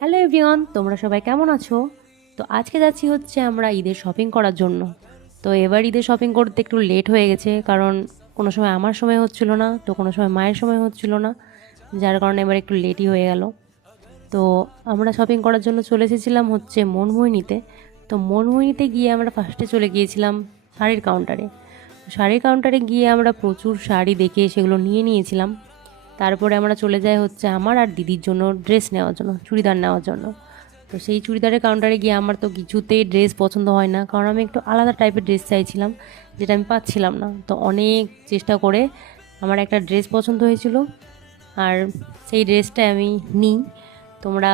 Hello everyone, তোমরা সবাই কেমন আছো? তো আজকে যাচ্ছি হচ্ছে আমরা ঈদের শপিং করার জন্য। তো এবার ঈদের শপিং করতে একটু লেট হয়ে গেছে, কারণ কোনো সময় আমার সময় হচ্ছিল না, তো কোনো সময় মায়ের সময় হচ্ছিল না, যার কারণে এবার একটু লেটই হয়ে গেল। তো আমরা শপিং করার জন্য চলে এসেছিলাম হচ্ছে মনমোহিনীতে। তো মনমোহিনীতে গিয়ে আমরা ফার্স্টে চলে গিয়েছিলাম শাড়ির কাউন্টারে। শাড়ির কাউন্টারে গিয়ে আমরা প্রচুর শাড়ি দেখে সেগুলো নিয়ে নিয়েছিলাম। তারপরে আমরা চলে যাই হচ্ছে আমার আর দিদির জন্য ড্রেস নেওয়ার জন্য, চুড়িদার নেওয়ার জন্য। তো সেই চুড়িদারের কাউন্টারে গিয়ে আমার তো কিছুতেই ড্রেস পছন্দ হয় না, কারণ আমি একটু আলাদা টাইপের ড্রেস চাইছিলাম, যেটা আমি পাচ্ছিলাম না। তো অনেক চেষ্টা করে আমার একটা ড্রেস পছন্দ হয়েছিল, আর সেই ড্রেসটা আমি নিই। তোমরা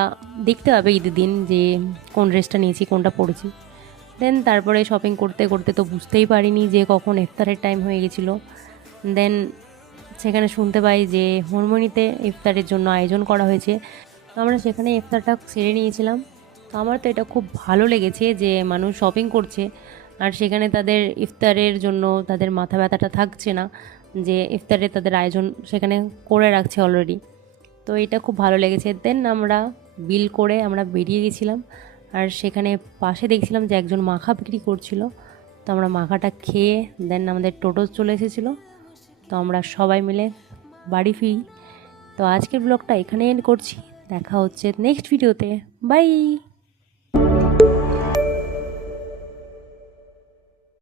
দেখতে পাবে ঈদের দিন যে কোন ড্রেসটা নিয়েছি, কোনটা পরেছি। দেন তারপরে শপিং করতে করতে তো বুঝতেই পারিনি যে কখন ইফতারের টাইম হয়ে গেছিলো। দেন সেখানে শুনতে পাই যে হরমোনিতে ইফতারের জন্য আয়োজন করা হয়েছে। তো আমরা সেখানে ইফতারটা সেরে নিয়েছিলাম। তো আমার তো এটা খুব ভালো লেগেছে যে মানুষ শপিং করছে, আর সেখানে তাদের ইফতারের জন্য তাদের মাথা ব্যথাটা থাকছে না, যে ইফতারে তাদের আয়োজন সেখানে করে রাখছে অলরেডি। তো এটা খুব ভালো লেগেছে। দেন আমরা বিল করে আমরা বেরিয়ে গেছিলাম, আর সেখানে পাশে দেখছিলাম যে একজন মাখা বিক্রি করছিল। তো আমরা মাখাটা খেয়ে দেন আমাদের টোটো চলে এসেছিলো। তো আমরা সবাই মিলে বাড়ি ফিরি। তো আজকের ব্লগটা এখানে এন্ড করছি। দেখা হচ্ছে নেক্সট ভিডিওতে। বাই।